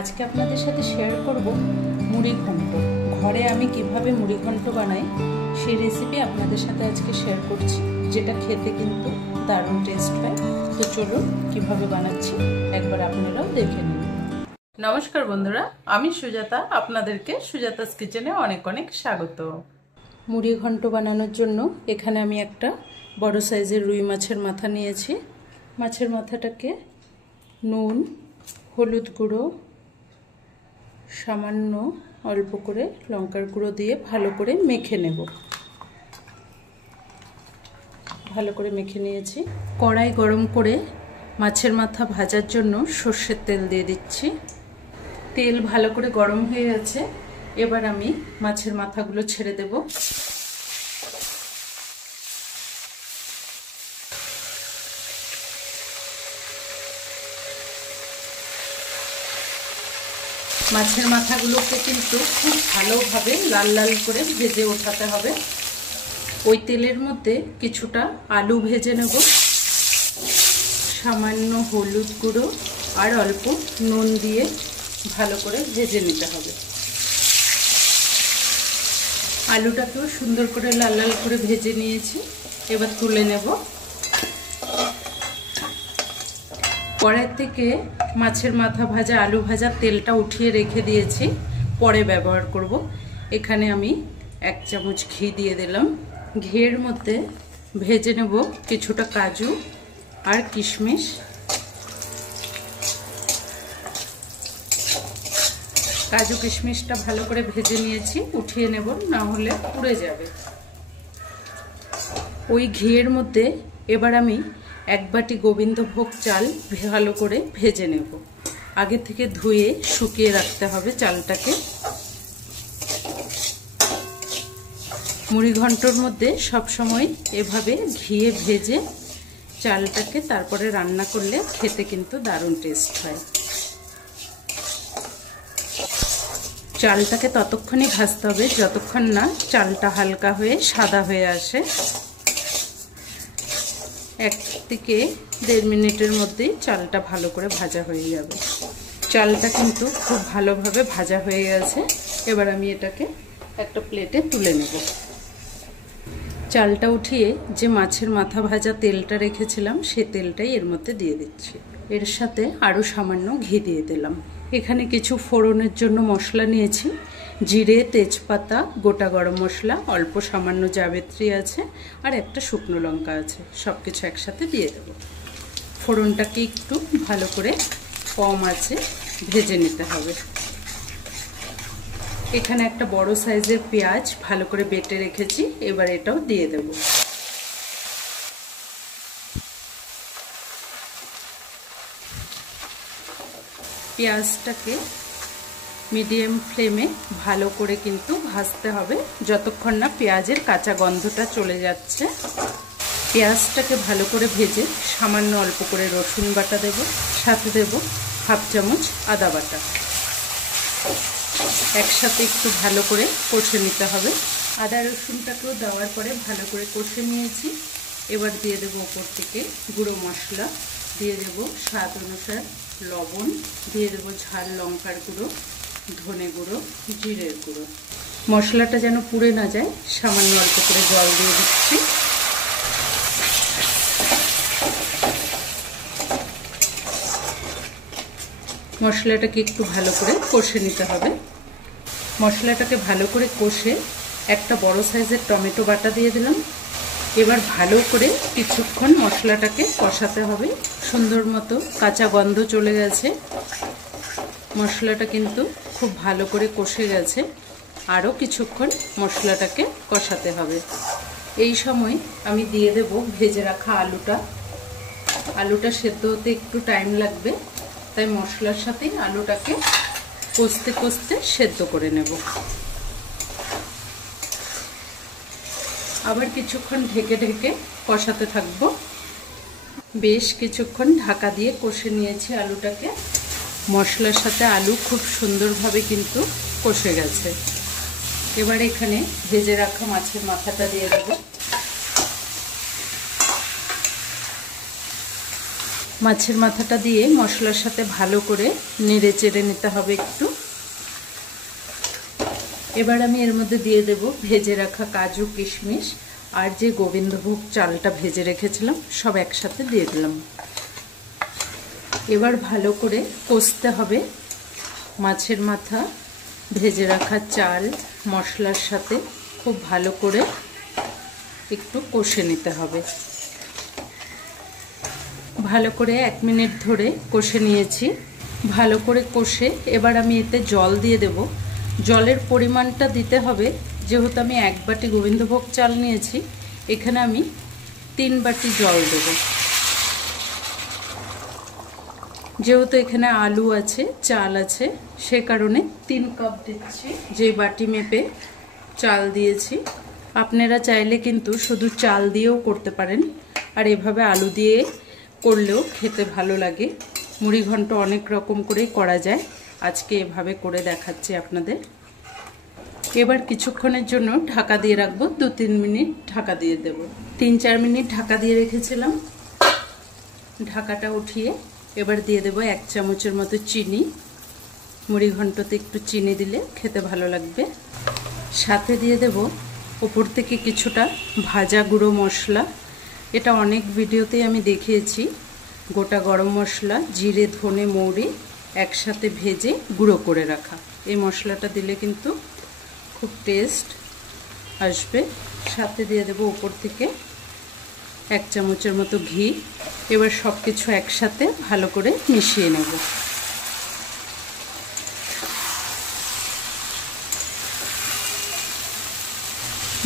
আজকে আপনাদের সাথে শেয়ার করব মুড়ি ঘন্ট। ঘরে আমি কিভাবে মুড়ি ঘন্ট বানাই সেই রেসিপি আপনাদের সাথে আজকে শেয়ার করছি, যেটা খেতে কিন্তু দারুণ টেস্ট হয়। তো চলুন কিভাবে বানাচ্ছি একবার আপনারাও দেখে নিন। নমস্কার বন্ধুরা, আমি সুজাতা, আপনাদেরকে সুজাতাস কিচেনে অনেক অনেক স্বাগত। মুড়ি ঘন্ট বানানোর জন্য এখানে আমি একটা বড় সাইজের রুই মাছের মাথা নিয়েছি। মাছের মাথাটাকে নুন, হলুদ গুঁড়ো, সামান্য অল্প করে লঙ্কার গুঁড়ো দিয়ে ভালো করে মেখে নেব। ভালো করে মেখে নিয়েছি। কড়াই গরম করে মাছের মাথা ভাজার জন্য সর্ষের তেল দিয়ে দিচ্ছি। তেল ভালো করে গরম হয়ে গেছে, এবার আমি মাছের মাথাগুলো ছেড়ে দেব। মাছের মাথাগুলোকে কিন্তু খুব ভালোভাবে লাল লাল করে ভেজে ওঠাতে হবে। ওই তেলের মধ্যে কিছুটা আলু ভেজে নেব, সামান্য হলুদ গুঁড়ো আর অল্প নুন দিয়ে ভালো করে ভেজে নিতে হবে। আলুটাকেও সুন্দর করে লাল লাল করে ভেজে নিয়েছি, এবার তুলে নেব। কড়াই থেকে মাছের মাথা ভাজা, আলু ভাজা তেলটা উঠিয়ে রেখে দিয়েছি, পরে ব্যবহার করব। এখানে আমি 1 চামচ ঘি দিয়ে দিলাম। ঘিয়ের মধ্যে ভেজে নেব কিছুটা কাজু আর কিশমিশ। কাজু কিশমিশটা ভালো করে ভেজে নিয়েছি, উঠিয়ে নেব, না হলে পুড়ে যাবে। ওই ঘিয়ের মধ্যে এবার আমি 1 বাটি গোবিন্দভোগ চাল ভালো করে ভেজে নেব। আগে থেকে ধুয়ে শুকিয়ে রাখতে হবে চালটাকে। মুড়ি ঘন্টর মধ্যে সবসময় এভাবে ঘিয়ে ভেজে চালটাকে তারপরে রান্না করলে খেতে কিন্তু দারুণ টেস্ট হয়। চালটাকে ততক্ষণই ভাজতে হবে যতক্ষণ না চালটা হালকা হয়ে সাদা হয়ে আসে। 1 থেকে 1.5 মিনিটের মধ্যেই চালটা ভালো করে ভাজা হয়ে যাবে। চালটা কিন্তু খুব ভালোভাবে ভাজা হয়ে গেছে। এবার আমি এটাকে একটা প্লেটে তুলে নেব। চালটা উঠিয়ে যে মাছের মাথা ভাজা তেলটা রেখেছিলাম সে তেলটাই এর মধ্যে দিয়ে দিচ্ছি। এর সাথে আরও সামান্য ঘি দিয়ে দিলাম। এখানে কিছু ফোড়নের জন্য মশলা নিয়েছি। জিরে, তেজপাতা, গোটা গরম মশলা, অল্প সামান্য জাবেত্রী আছে আর একটা শুকনো লঙ্কা আছে। সব কিছু একসাথে দিয়ে দেব। ফোড়নটাকে একটু ভালো করে কম আঁচে ভেজে নিতে হবে। এখানে একটা বড় সাইজের পেঁয়াজ ভালো করে বেটে রেখেছি, এবার এটাও দিয়ে দেব। পেঁয়াজটাকে মিডিয়াম ফ্লেমে ভালো করে কিন্তু ভাজতে হবে যতক্ষণ না পেঁয়াজের কাঁচা গন্ধটা চলে যাচ্ছে। পেঁয়াজটাকে ভালো করে ভেজে সামান্য অল্প করে রসুন বাটা দেব, সাথে দেব 1/2 চামচ আদা বাটা। একসাথে একটু ভালো করে কষে নিতে হবে। আদা রসুনটাকেও দেওয়ার পরে ভালো করে কষে নিয়েছি। এবার দিয়ে দেবো ওপর থেকে গুঁড়ো মশলা, দিয়ে দেবো স্বাদ অনুসার লবণ, দিয়ে দেবো ঝাল লঙ্কার গুঁড়ো, ধনে গুঁড়ো, জিরের গুঁড়ো। মশলাটা যেন পুড়ে না যায় সামান্য অল্প করে জল দিয়ে দিচ্ছি। মশলাটাকে একটু ভালো করে কষে নিতে হবে। মশলাটাকে ভালো করে কষে একটা বড় সাইজের টমেটো বাটা দিয়ে দিলাম। এবার ভালো করে কিছুক্ষণ মশলাটাকে কষাতে হবে। সুন্দর মতো কাঁচা গন্ধ চলে গেছে। মশলাটা কিন্তু খুব ভালো করে কষে গেছে। আরও কিছুক্ষণ মশলাটাকে কষাতে হবে। এই সময় আমি দিয়ে দেব ভেজে রাখা আলুটা। আলুটা সেদ্ধ হতে একটু টাইম লাগবে, তাই মশলার সাথেই আলুটাকে কষতে কষতে সেদ্ধ করে নেব। আবার কিছুক্ষণ ঢেকে ঢেকে কষাতে থাকব। বেশ কিছুক্ষণ ঢাকা দিয়ে কষে নিয়েছি আলুটাকে। মশলার সাথে আলু খুব সুন্দরভাবে কিন্তু কষে গেছে। এবার এখানে ভেজে রাখা মাছের মাথাটা দিয়ে দেব। মাছের মাথাটা দিয়ে মশলার সাথে ভালো করে নেড়ে চেড়ে নিতে হবে একটু। এবার আমি এর মধ্যে দিয়ে দেব ভেজে রাখা কাজু কিশমিশ আর যে গোবিন্দভোগ চালটা ভেজে রেখেছিলাম সব একসাথে দিয়ে দিলাম। এবার ভালো করে কষতে হবে। মাছের মাথা ভেজে রাখা চাল মশলার সাথে খুব ভালো করে একটু কষে নিতে হবে। ভালো করে 1 মিনিট ধরে কষে নিয়েছি। ভালো করে কষে এবার আমি এতে জল দিয়ে দেব। জলের পরিমাণটা দিতে হবে, যেহেতু আমি 1 বাটি গোবিন্দভোগ চাল নিয়েছি, এখানে আমি 3 বাটি জল দেব। যেহেতু এখানে আলু আছে, চাল আছে, সে কারণে 3 কাপ দিচ্ছি, যে বাটি মেপে চাল দিয়েছি। আপনারা চাইলে কিন্তু শুধু চাল দিয়েও করতে পারেন, আর এভাবে আলু দিয়ে করলেও খেতে ভালো লাগে। মুড়ি ঘন্ট অনেক রকম করেই করা যায়, আজকে এভাবে করে দেখাচ্ছি আপনাদের। এবার কিছুক্ষণের জন্য ঢাকা দিয়ে রাখবো, 2-3 মিনিট ঢাকা দিয়ে দেব। 3-4 মিনিট ঢাকা দিয়ে রেখেছিলাম। ঢাকাটা উঠিয়ে এবার দিয়ে দেব 1 চামচের মতো চিনি। মুড়ি ঘন্টতে একটু চিনি দিলে খেতে ভালো লাগবে। সাথে দিয়ে দেব উপর থেকে কিছুটা ভাজা গুঁড়ো মশলা। এটা অনেক ভিডিওতেই আমি দেখিয়েছি। গোটা গরম মশলা, জিরে, ধনে, মৌরি একসাথে ভেজে গুঁড়ো করে রাখা। এই মশলাটা দিলে কিন্তু খুব টেস্ট আসবে। সাথে দিয়ে দেব উপর থেকে 1 চামচের মতো ঘি। এবার সব কিছু একসাথে ভালো করে মিশিয়ে নেব।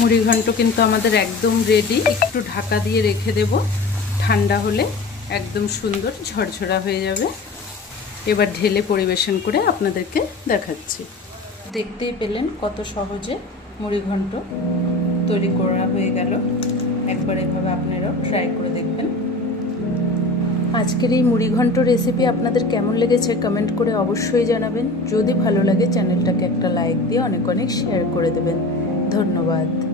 মুড়ি ঘন্ট কিন্তু আমাদের একদম রেডি। একটু ঢাকা দিয়ে রেখে দেব, ঠান্ডা হলে একদম সুন্দর ঝরঝরা হয়ে যাবে। এবার ঢেলে পরিবেশন করে আপনাদেরকে দেখাচ্ছি। দেখতেই পেলেন কত সহজে মুড়ি ঘন্ট তৈরি করা হয়ে গেল। একবার এভাবে আপনারাও ট্রাই করে দেখবেন। আজকের এই মুড়ি ঘন্ট রেসিপি আপনাদের কেমন লেগেছে কমেন্ট করে অবশ্যই জানাবেন। যদি ভালো লাগে চ্যানেলটাকে একটা লাইক দিয়ে অনেক অনেক শেয়ার করে দেবেন। ধন্যবাদ।